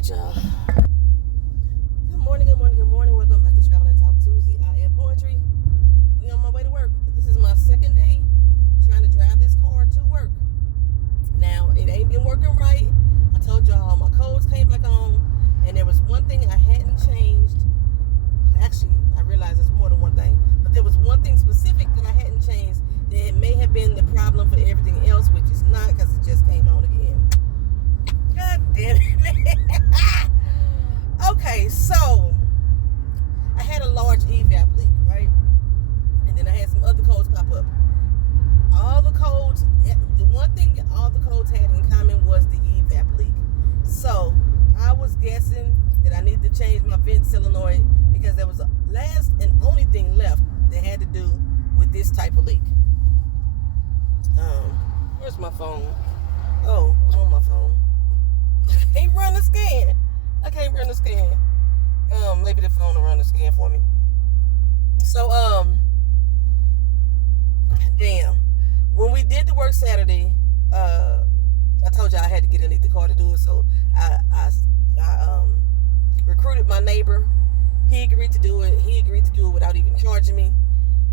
right, y'all. Good morning, good morning, good morning. Welcome back to Travel and Talk Tuesday. I am Poetry. We on my way to work. This is my second day trying to drive this car to work. Now, it ain't been working right. I told y'all my codes came back on, and there was one thing I hadn't changed. Actually, I realized there's more than one thing, but there was one thing specific that I hadn't changed that may have been the problem for everything else, which is not, because it just came on again. God damn it. Okay, so I had a large evap leak, right? And then I had some other codes pop up. All the codes, the one thing that all the codes had in common was the evap leak. So I was guessing that I needed to change my vent solenoid because there was a last and only thing left that had to do with this type of leak. Where's my phone? Oh, I'm on my phone. I can't run the scan. Maybe the phone will run the scan for me. So, damn. When we did the work Saturday, I told y'all I had to get underneath the car to do it. So I recruited my neighbor. He agreed to do it. He agreed to do it without even charging me,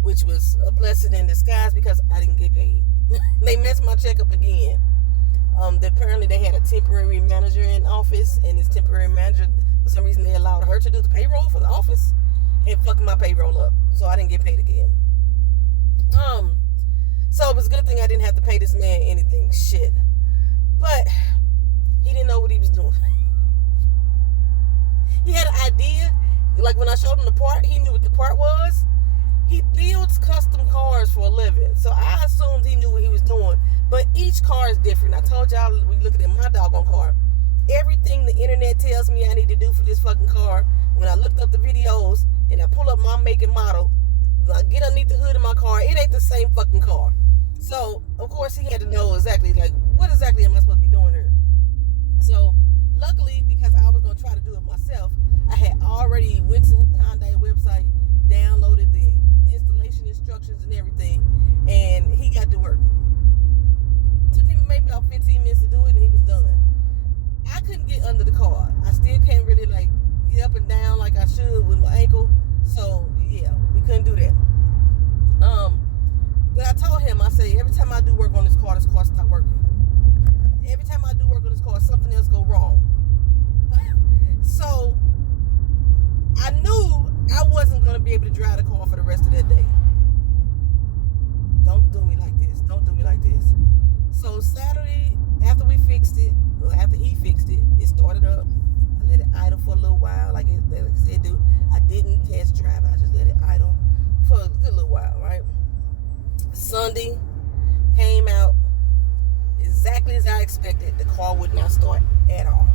which was a blessing in disguise because I didn't get paid. They messed my check up again. Apparently they had a temporary manager in office, and this temporary manager, for some reason, they allowed her to do the payroll for the office and fucked my payroll up. So I didn't get paid again. So it was a good thing I didn't have to pay this man anything. Shit. But he didn't know what he was doing. He had an idea. Like when I showed him the part, he knew what the part was. He builds custom cars for a living. So I assumed he knew what he was doing. But each car is different. I told y'all, we looked at my doggone car. Everything the internet tells me I need to do for this fucking car, when I looked up the videos and I pull up my make and model, I get underneath the hood of my car, it ain't the same fucking car. So, of course, he had to know exactly, like, what exactly am I supposed to be doing here? So, luckily, because I was going to try to do it myself, I had already went to the Hyundai website, downloaded the installation instructions and everything, and he got to work. Took him maybe about 15 minutes to do it, and he was done. I couldn't get under the car. I still can't really, like, get up and down like I should with my ankle. So, yeah, we couldn't do that. But I told him, I say, every time I do work on this car stop working. Every time I do work on this car, something else go wrong. So, I knew I wasn't going to be able to drive the car for the rest of that day. Don't do me like this. Don't do me like this. So, Saturday, after we fixed it, or after he fixed it, it started up. I let it idle for a little while, like I said, dude. I didn't test drive. I just let it idle for a good little while, right? Sunday came out exactly as I expected. The car would not start at all.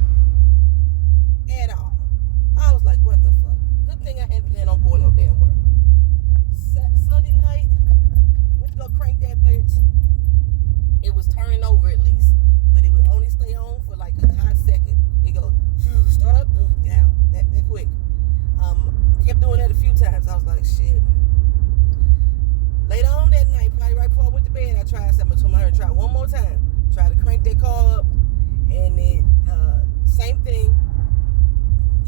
At all. I was like, what the fuck? Good thing I hadn't planned on going no damn work. Sunday night, went to go crank that bitch. It was turning over at least, but it would only stay on for like a hot second. It go, start up, down, that quick. Kept doing that a few times. I was like, shit. Later on that night, probably right before I went to bed, I tried something. I told my her to try one more time. Try to crank that car up, and it same thing.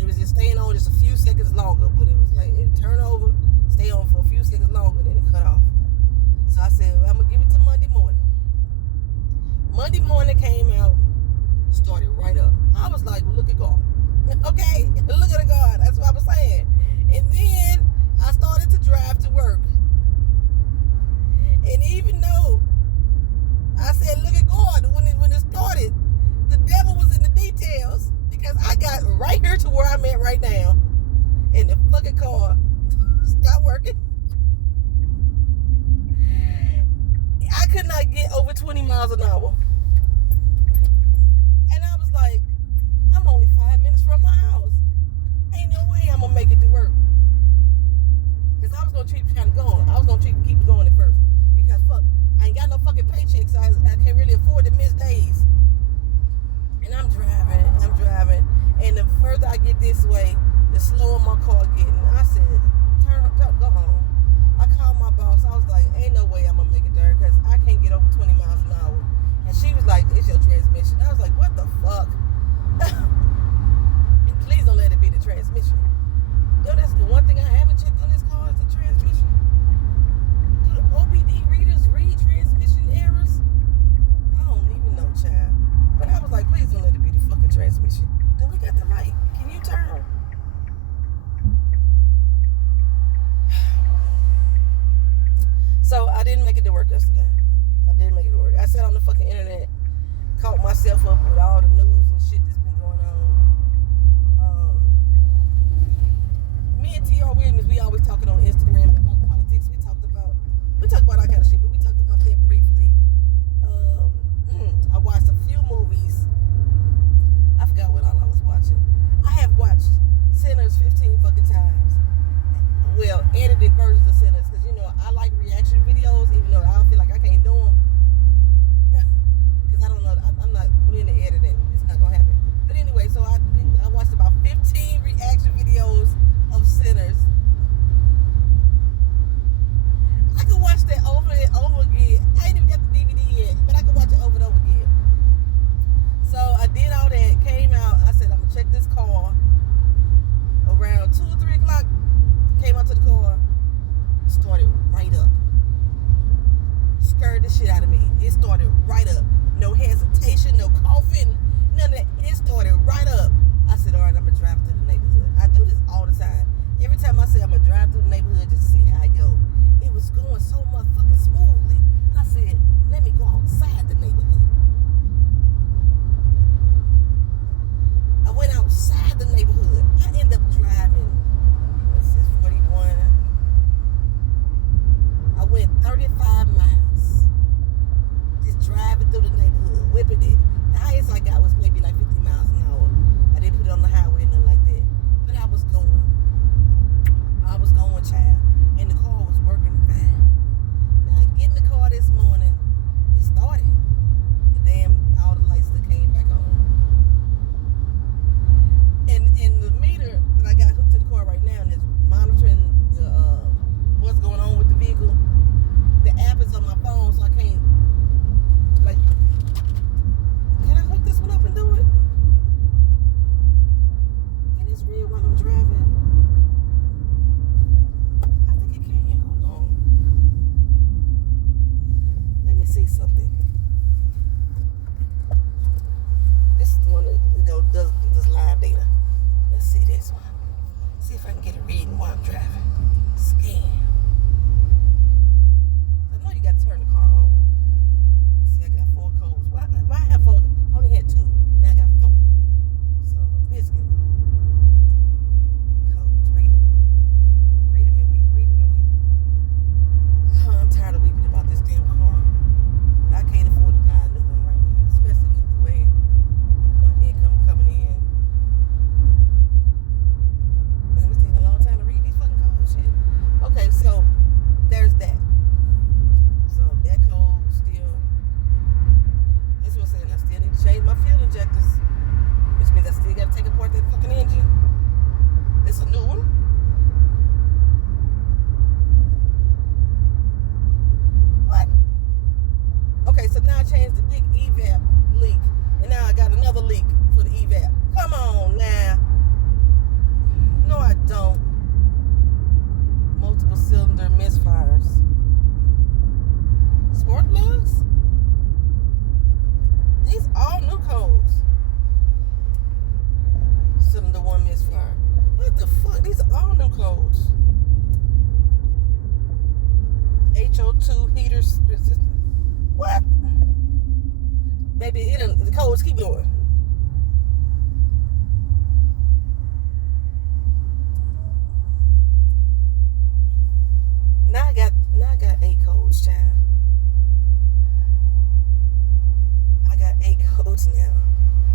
It was just staying on just a few seconds longer, but it was like it turned over, stay on for a few seconds longer, then it cut off. So I said, well, I'm gonna give it to Monday morning. Monday morning came out, started right up. I was like, well, look at God. Okay, look at God. That's what I was saying. And then I started to drive to work. And even though I said, look at God, when it started, the devil was in the details, because I got right here to where I'm at right now, and the fucking car stopped working. I could not get over 20 miles an hour. And I was like, I'm only 5 minutes from my house. Ain't no way I'm gonna make it to work. Because I was gonna keep trying to go on. I was gonna keep going at first. Because fuck, I ain't got no fucking paycheck, so I can't really afford to miss days. And I'm driving. And the further I get this way, the slower my car getting. I said, go home. I called my boss. I was like, ain't no way I'm gonna make it there, because I can't get over 20 miles an hour. And she was like, it's your transmission. I was like, what the fuck? intersection. Do we got the light? Can you turn? So I didn't make it to work yesterday. I sat on the fucking internet, caught myself up with all the news and shit that's been going on. Me and T.R. Williams, we always talking on Instagram about politics. We talked about all kind of shit, but we talked about that briefly. I watched a few movies. I forgot what all I was watching. I have watched Sinners 15 fucking times. Well, edited versions of Sinners, because I like reaction videos, even though I feel like I can't do them. Because I don't know, I'm not in the editing. It's not gonna happen. But anyway, so I watched about 15 reaction videos of Sinners. I could watch that over and over again. I ain't even got the DVD yet, but I could watch it over and over again. So I did all that, came out, I said I'm gonna check this car. Around 2 or 3 o'clock, came out to the car, started right up. Scared the shit out of me. It started right up. No hesitation, no coughing, none of that. It started right up. I said, all right, I'm gonna drive through the neighborhood. I do this all the time. Every time I say I'm gonna drive through the neighborhood just to see how it go. It was going so motherfucking smoothly. I said, let me go outside the neighborhood. I went outside the neighborhood. I ended up driving, what's this, 41? I went 35 miles. Just driving through the neighborhood, whipping it. The highest I got was maybe like 50 miles an hour. I didn't put it on the highway, nothing like that. But I was going, child. And the car was working fine. Now, I get in the car this morning, it started. All the lights that came back on. And the meter that I got hooked to the car right now is monitoring the what's going on with the vehicle. The app is on my phone, so I can't, can I hook this one up and do it? Can this read while I'm driving? I think it can. Hold on. Let me see something. This is the one that does live data. Let's see this one. See if I can get it reading while I'm driving. Scan. I know you got to turn the car on. See, I got 4 codes. Why I have 4? I only had 2. Now I got 4. Son of a biscuit. Codes. Read them. Read them and weep. I'm tired of weeping about this damn car. But I can't afford to buy a new one right now, especially with the way my income coming in. It was taking a long time to read these fucking codes. Shit. Okay, so there's that. So that code still. This was saying I still need to change my fuel injectors, which means I still got to take apart that fucking engine. It's a new one. What? Okay, so now I changed the big evap leak, and now I got another leak for the evap. Come on now. No, I don't. Multiple cylinder misfires. Spark plugs? These all new codes. Cylinder 1 misfire. What the fuck? These are all new codes. HO2 heaters resistant. What? Baby, the codes keep going. Now I got 8 codes, child. I got 8 codes now.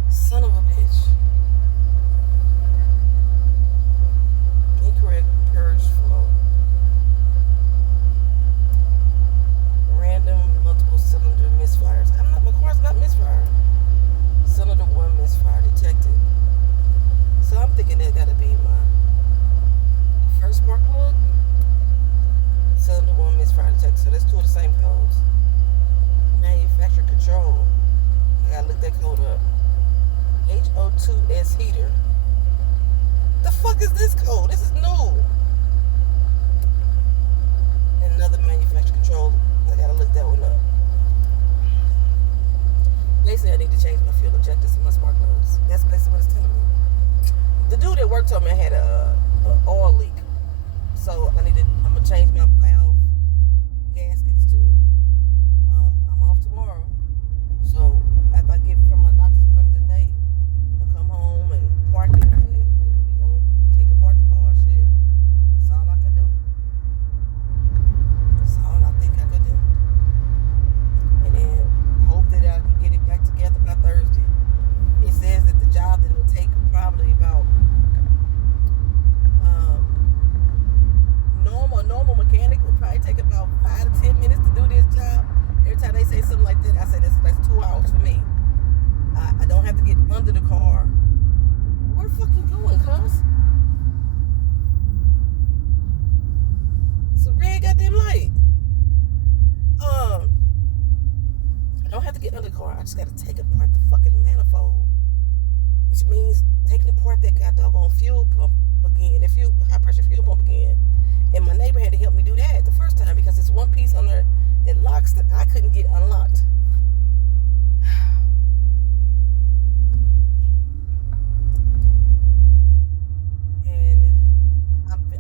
Son of a bitch. Incorrect purge flow. Random multiple cylinder misfires. My car's not misfired. Cylinder 1 misfire detected. So I'm thinking that gotta be my first spark plug. Cylinder 1 misfire detected. So that's 2 of the same codes. Manufacturer control. I gotta look that code up. HO2S heater. The fuck is this code? This is new. And another manufacturer control. I gotta look that one up. Basically, I need to change my fuel injectors and my spark plugs. That's basically what it's telling me. at work told me I had a oil leak. So I'm gonna change my valve gaskets too. I'm off tomorrow. So after I get from my doctor's appointment today, I'm gonna come home and park it, and we're gonna take apart the car. Shit, that's all I can do. That's all I think I could do. And then hope that I can get it back together by Thursday. It says that the job that it will take probably about normal mechanic will probably take about 5 to 10 minutes to do this job. Every time they say something like that, I say that's 2 hours for me. I don't have to get under the car. Where the fuck you going, cuz? It's a red goddamn light. I don't have to get under the car. I just gotta take apart the fucking manifold, which means taking apart that goddamn fuel pump again, the high pressure fuel pump again. And my neighbor had to help me do that the first time because it's one piece on there that locks that I couldn't get unlocked. And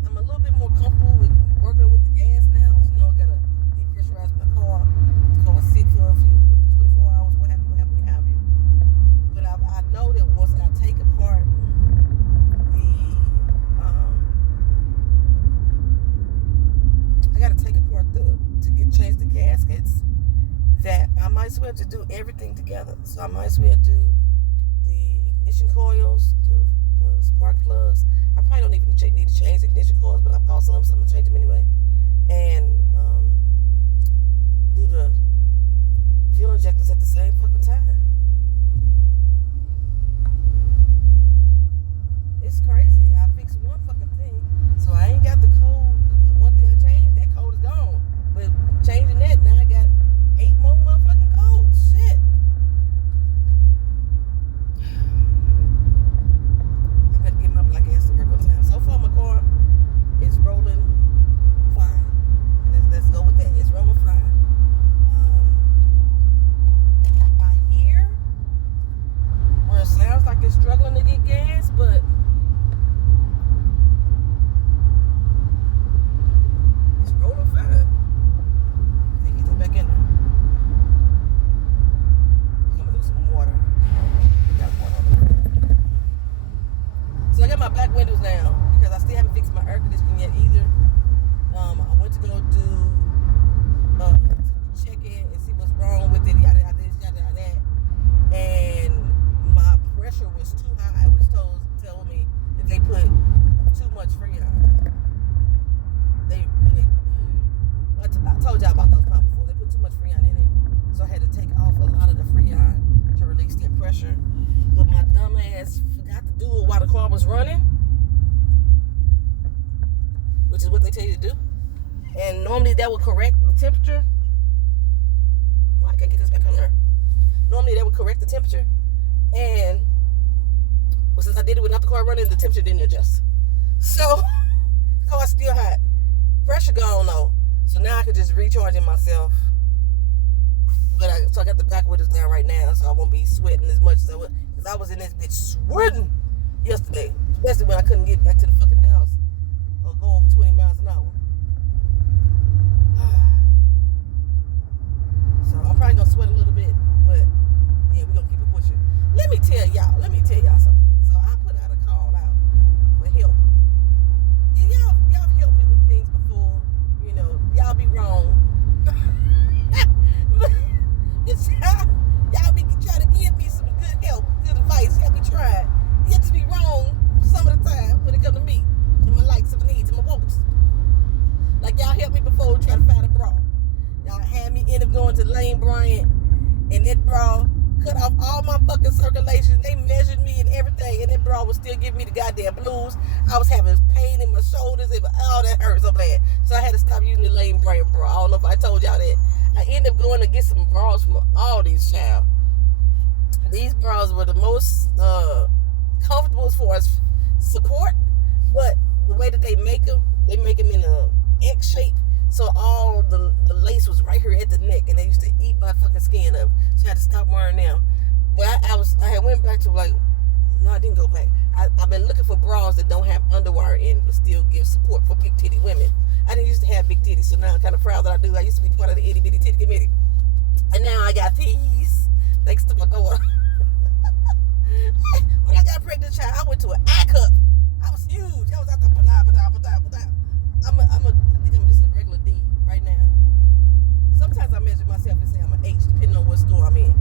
I'm a little bit more comfortable with working with the gas now. I know I gotta depressurize my car. The car sit for a few 24 hours, what have you. But I know that once I take apart I gotta take apart to change the gaskets, that I might as well just do everything together. So I might as well do the ignition coils, the spark plugs. I probably don't even need to change the ignition coils, but I bought some, so I'm gonna change them anyway. And do the fuel injectors at the same fucking time. It's crazy. I fixed one fucking thing, so I ain't got the code. The one thing I changed, that code is gone. But changing that, now I got 8 more motherfucking codes. Shit. I gotta get my black ass to work on time. So far, my car is rolling fine. Let's go with that. It's rolling fine. I hear where it sounds like it's struggling to get gas, but it's rolling fine. I think he's back in there. Coming through some water. We got water on there. So I got my back windows down because I still haven't fixed my air conditioning yet either. I went to go to check it and see what's wrong with it, yada yada this, yada yada that. And my pressure was too high. It was told me that they put too much Freon. I told y'all about those problems before. They put too much Freon in it, so I had to take off a lot of the Freon to release that pressure. But my dumb ass forgot to do it while the car was running, which is what they tell you to do. And normally that would correct the temperature. Why can't I get this back on there? Normally that would correct the temperature, and since I did it without the car running, the temperature didn't adjust. So the car's still hot. Pressure gone though. So now I can just recharge it myself. So I got the back windows down right now, so I won't be sweating as much as I would. Because I was in this bitch sweating yesterday, especially when I couldn't get back to the fucking house or go over 20 miles an hour. So I'm probably gonna sweat a little bit, but yeah, we're gonna keep it pushing. Let me tell y'all something. So I put out a call out for help. And y'all have helped me with things before. You know, y'all be wrong. Y'all be trying to give me some good help, good advice. Y'all be trying. You just be wrong some of the time when it comes to me and my likes and my needs and my wants. Like y'all helped me before trying to find a bra. Y'all had me end up going to Lane Bryant, and that bra cut off all my fucking circulation. They measured me and everything, and that bra was still giving me the goddamn blues. I was having pain in my shoulders. That hurt so bad. So I had to stop using the Lane Bryant bra. I don't know if I told y'all that. I ended up going to get some bras from all these child. These bras were the most comfortable as far as support, but the way that they make them in a X shape. So all the lace was right here at the neck, and they used to eat my fucking skin up. So I had to stop wearing them. But I had went back to like No, I didn't go back. I've been looking for bras that don't have underwire in, but still give support for big titty women. I didn't used to have big titties, so now I'm kind of proud that I do. I used to be part of the itty bitty titty committee, and now I got these thanks to my daughter. When I got a pregnant child, I went to an I cup. I was huge. I was out there. I think I'm just a regular D right now. Sometimes I measure myself and say I'm an H, depending on what store I'm in.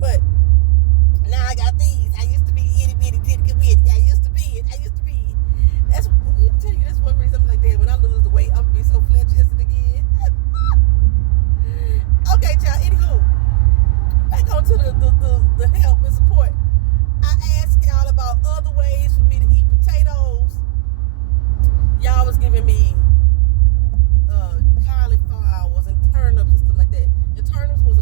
But now I got these. I used to be itty bitty titty committee. I used to be it. That's one reason I'm like, damn, when I lose the weight, I'm gonna be so flat-chested again. Okay, y'all. Anywho, back on to the help and support. I asked y'all about other ways for me to eat potatoes. Y'all was giving me cauliflowers and turnips and stuff like that. The turnips was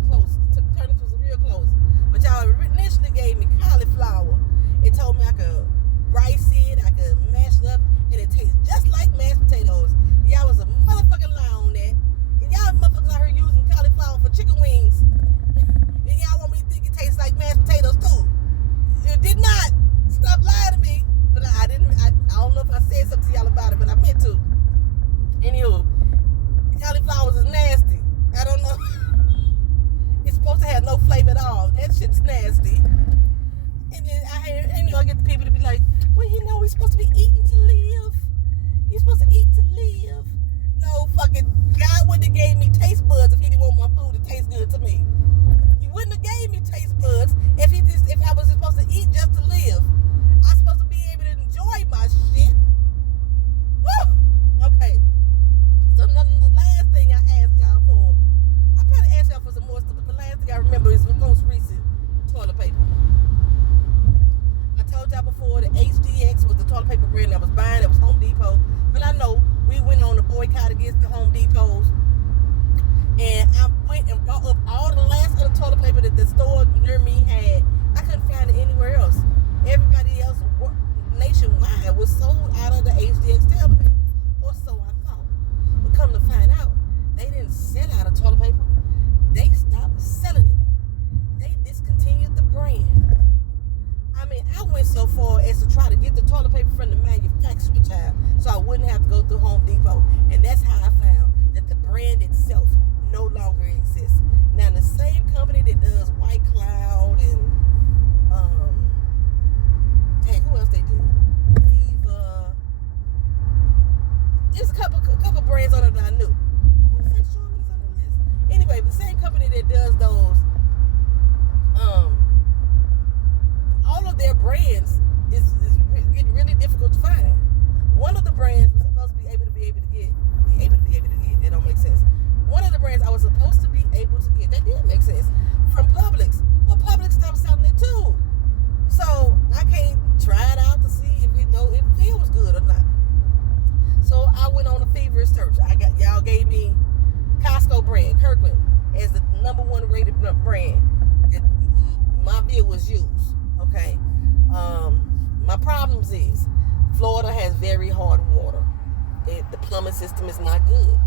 real close. But y'all initially gave me cauliflower. It told me I could rice it, I could mash it up, and it tastes just like mashed potatoes. Y'all was a motherfucking lie on that. And y'all motherfuckers out here using cauliflower for chicken wings. And y'all want me to think it tastes like mashed potatoes too. It did not. Stop lying to me. But I don't know if I said something to y'all about it, but I meant to. Anywho, cauliflowers is nasty. I don't know. It's supposed to have no flavor at all. That shit's nasty. And then I get the people to be like, well, we're supposed to be eating to live. You're supposed to eat to live. No, fucking God wouldn't have gave me taste buds if he didn't want my food to taste good to me. He wouldn't have gave me taste buds if I was supposed to eat just to live. I'm supposed to be able to enjoy my shit. Woo! Okay. So the last thing I asked y'all for, I probably asked y'all for some more stuff, but the last thing I remember is the most recent toilet paper. I told y'all before that HDX was the toilet paper brand I was buying. It was Home Depot. But I know we went on a boycott against the Home Depots. And I went and bought up all the last of the toilet paper that the store near me had. I couldn't find it anywhere else. Everybody else nationwide was sold out of the HDX toilet paper. Or so I thought. But come to find out, they didn't sell out of toilet paper. They stopped selling it. They discontinued the brand. I mean, I went so far as to try to get the toilet paper from the manufacturer, child, so I wouldn't have to go through Home Depot. And that's how I found that the brand itself no longer exists. Now, the same company that does White Cloud and who else they do? Viva. There's a couple brands on it that I knew. I want to say Sherman's on the list. Anyway, the same company that does those, all of their brands is getting really difficult to find. One of the brands was supposed to be able to get. That don't make sense. One of the brands I was supposed to be able to get, that did make sense, from Publix. Well, Publix stopped selling it too. So I can't try it out to see if it feels good or not. So I went on a feverish search. Y'all gave me Costco brand, Kirkland, as the #1 rated brand that my viewers use. Okay. My problems is Florida has very hard water. The plumbing system is not good.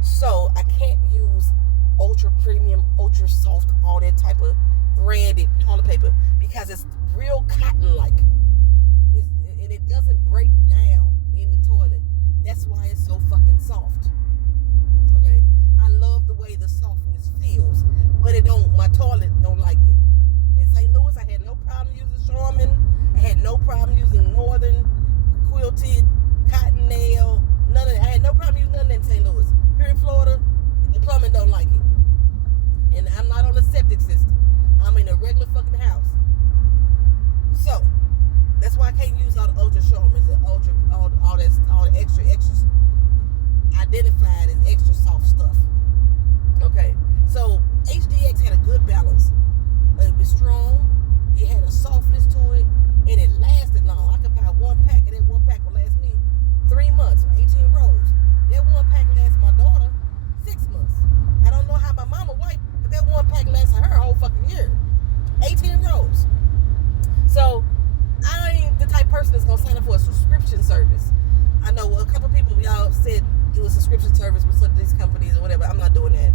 So I can't use ultra premium, ultra soft, all that type of branded toilet paper because it's real cotton-like. And it doesn't break down in the toilet. That's why it's so fucking soft. Okay? I love the way the softness feels, but my toilet don't like it. In St. Louis, I had no problem using Charmin. I had no problem using Northern quilted, cotton nail, none of that. I had no problem using none of that in St. Louis. Here in Florida, the plumbing don't like it. And I'm not on a septic system. I'm in a regular fucking house. So, that's why I can't use all the ultra Charmins and all the extra identified as extra soft stuff. Okay? So, HDX had a good balance. It was strong. It had a softness to it. And it lasted long. I could buy one pack, and that one pack would last me 3 months, 18 rolls. That one pack lasts my daughter 6 months. I don't know how my mama wiped, but that one pack lasted her a whole fucking year. 18 rolls. So, I ain't the type of person that's going to sign up for a subscription service. I know a couple people, y'all said do a subscription service with some of these companies or whatever. I'm not doing that.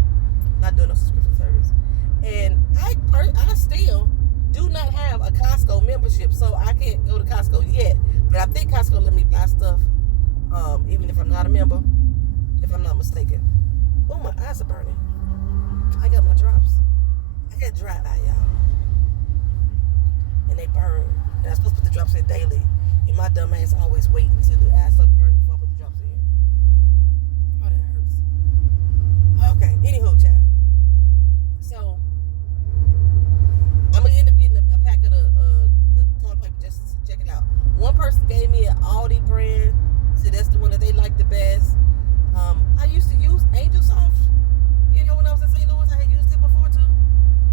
Not doing a subscription service. And I still do not have a Costco Costco membership, so I can't go to Costco yet. But I think Costco let me buy stuff, even if I'm not a member, if I'm not mistaken. Oh, my eyes are burning. I got my drops. I got dry eye, y'all. And they burn. And I'm supposed to put the drops in daily. And my dumb ass always wait until the eyes start burning before I put the drops in. Oh, that hurts. Okay, anywho, child. So, I'm going to end up getting a pack of the toilet paper just to check it out. One person gave me an Aldi brand. Said that's the one that they like the best. I used to use Angel Soft. You know, when I was in St. Louis, I had used it before too.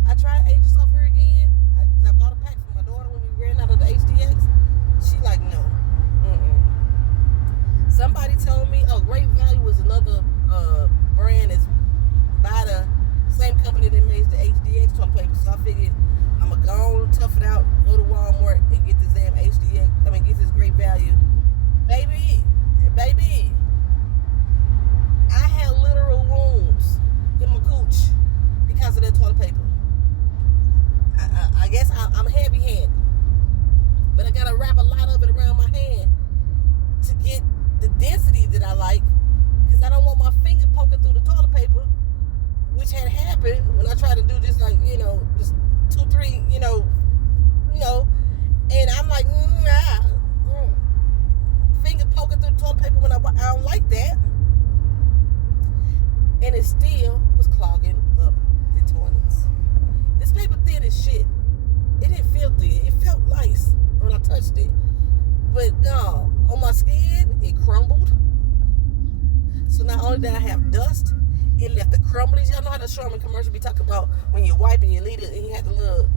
I tried Angel Soft here again. I bought a pack for my daughter when we ran out of the HDX. She like, no. Somebody told me, Great Value was another brand that's by the same company that makes the HDX toilet paper. So I figured I'm going to go tough it out, go to Walmart and get this damn HDX. Get this Great Value. Baby. I had literal wounds in my cooch because of that toilet paper. I guess I'm heavy-handed, but I gotta wrap a lot of it around my hand to get the density that I like, because I don't want my finger poking through the toilet paper, which had happened when I tried to do just like, just 2, 3, and I'm like, finger poking through the toilet paper when I don't like that. And it still was clogging up the toilets. This paper thin as shit. It didn't feel thin. It felt nice when I touched it. But no, on my skin, it crumbled. So not only did I have dust, it left the crumblies. Y'all know how the Charmin commercial be talking about when you wipe and you leave it and you had the little,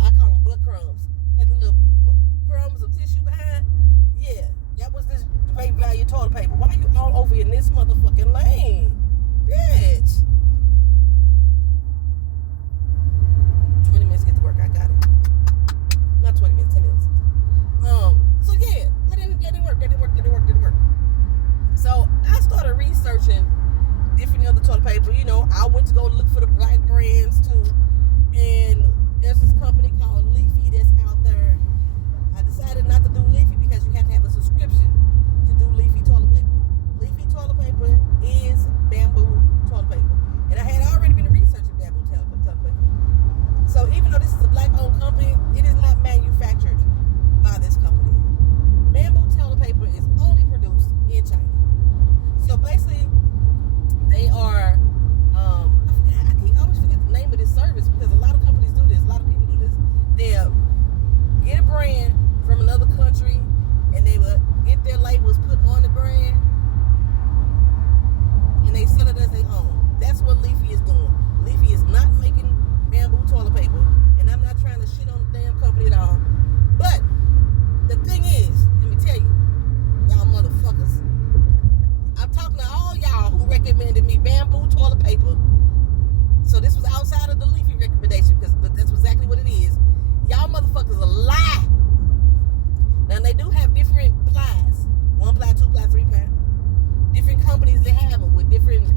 I call them butt crumbs. Had the little crumbs of tissue behind. Yeah, that was this Great Value toilet paper. Why are you all over in this motherfucking lane? Bitch. 20 minutes to get to work. I got it. Not 20 minutes, 10 minutes. So yeah, that didn't work. So I started researching different other toilet paper. I went to go look for the black brands too. And there's this company called Leafy that's out there. I decided not to do Leafy because you have to have a subscription to do Leafy toilet paper. Leafy toilet paper is bamboo toilet paper. And I had already been researching bamboo toilet paper. So even though this is a black-owned company, it is not manufactured by this company. Bamboo toilet paper is only produced in China. So basically, they are, I always forget the name of this service because a lot of companies do this, a lot of people do this. They'll get a brand from another country and they will get their labels put on the brand and they sell it as their own. That's what Leafy is doing. Leafy is not making bamboo toilet paper, and I'm not trying to shit on the damn company at all. But the thing is, let me tell you, y'all motherfuckers, I'm talking to all y'all who recommended me bamboo toilet paper. So this was outside of the Leafy recommendation because that's exactly what it is. Y'all motherfuckers are lie. Now they do have different plies. 1 ply, 2 ply, 3 ply. Different companies they have them with different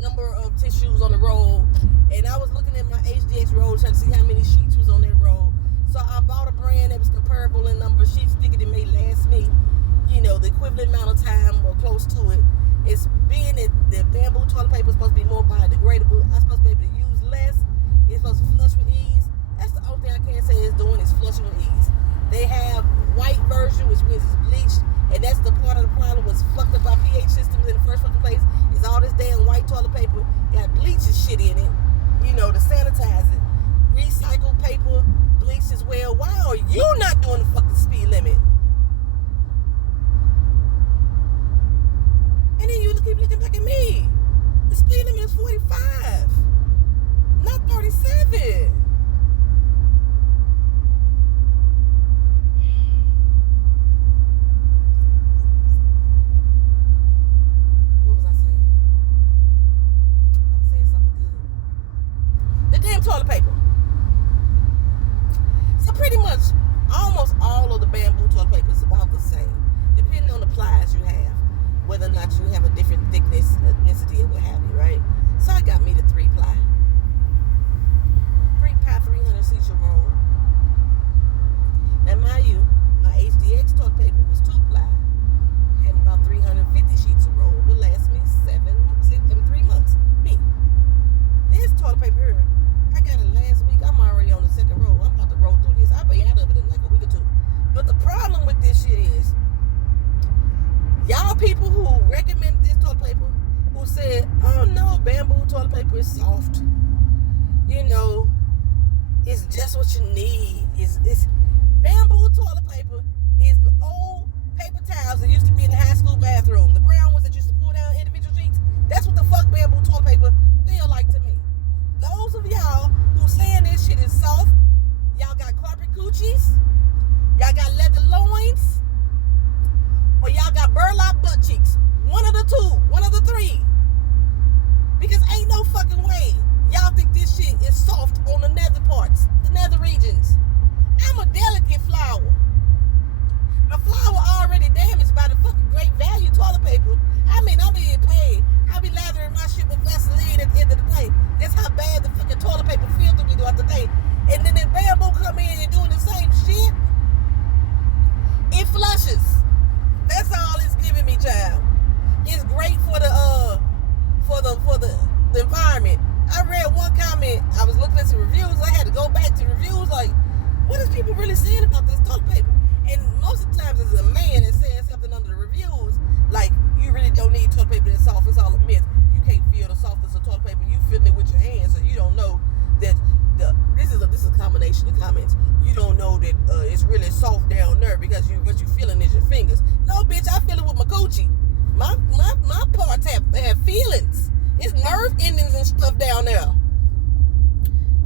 number of tissues on the roll. And I was looking at my HDX roll trying to see how many sheets was on that roll. So I bought a brand that was comparable in number of sheets, thinking it may last me, the equivalent amount of time or close to it. It's being that the bamboo toilet paper is supposed to be more biodegradable. I'm supposed to be able to use less. It's supposed to flush with ease. That's the only thing I can say it's doing is flushing with ease. They have white version, which means it's bleached, and that's the part of the problem was fucked up by pH systems in the first fucking place. Is all this damn white toilet paper got bleach and shit in it, to sanitize it. Recycled paper, bleach as well. Why are you not doing the fucking speed limit? And then you keep looking back at me. The speed limit is 45, not 37. Toilet paper. So pretty much almost all of the bamboo toilet paper is about the same, depending on the plies you have, whether or not you have a different thickness, density, or what have you, right? So I got me the 3 ply. 3 ply 300 cc roll. toilet paper was 2-ply. Had about 350 sheets of roll. It would last me 3 months. Me. This toilet paper here, I got it last week. I'm already on the second roll. I'm about to roll through this. I'll be out of it in like a week or 2. But the problem with this shit is, y'all people who recommend this toilet paper, who said, oh no, bamboo toilet paper is soft. You know, it's just what you need. It's bamboo toilet paper is the old paper towels that used to be in the high school bathroom. The brown ones that used to pull down individual sheets. That's what the fuck bamboo toilet paper feel like to me. Those of y'all who saying this shit is soft, y'all got carpet coochies, y'all got leather loins, or y'all got burlap butt cheeks. One of the 2, one of the 3. Because ain't no fucking way y'all think this shit is soft on the nether parts, the nether regions. I'm a delicate flower. My flower already damaged by the fucking great value toilet paper. I mean, I'm being paid. I be lathering my shit with Vaseline at the end of the day. That's how bad the fucking toilet paper feels to me throughout the day. And then bamboo come in and doing the same shit. It flushes. That's all it's giving me, child. It's great for the environment. I read one comment. I was looking at some reviews. I had to go back to reviews. Like, what is people really saying about this toilet paper? And most of the times, it's a man that's saying something under the reviews, like, you really don't need toilet paper that's soft. It's all a myth. You can't feel the softness of toilet paper. You feeling it with your hands, so you don't know that this is a combination of comments. You don't know that it's really soft down there because what you feeling is your fingers. No, bitch, I feel it with my coochie. My parts have feelings. It's nerve endings and stuff down there.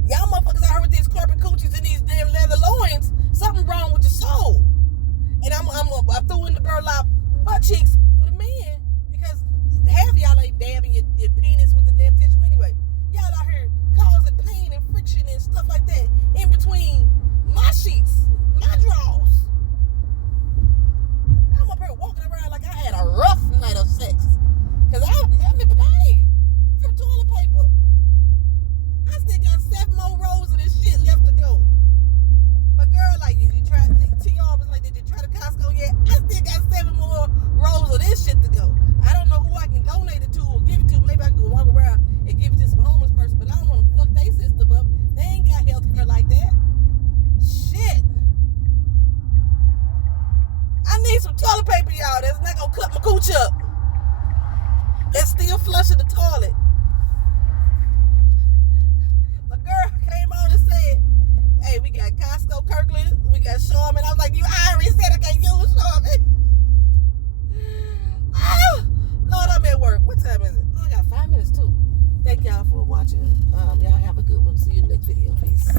Y'all motherfuckers out here with these carpet coochies and these damn leather loins, something wrong with your soul. And I threw in the burlap butt cheeks for the men because half of y'all ain't dabbing your penis with the damn tissue anyway. Y'all out here causing pain and friction and stuff like that in between my sheets, my drawers. I'm up here walking around like I had a rough night of sex because I'm in pain from toilet paper. I still got 7 more rolls of this shit left to go. My girl, like, did you try? T.R. was like, did you try the Costco yet? I still got 7 more rolls of this shit to go. I don't know who I can donate it to or give it to. Maybe I can go walk around and give it to some homeless person, but I don't want to fuck their system up. They ain't got health care like that. Shit. I need some toilet paper, y'all. That's not gonna cut my cooch up. That's still flushing the toilet. My girl came on and said, hey, we got Costco, Kirkland, we got Charmin. I was like, you already said I can't use Charmin. Oh, Lord, I'm at work. What time is it? Oh, I got 5 minutes too. Thank y'all for watching. Y'all have a good one. See you in the next video. Peace.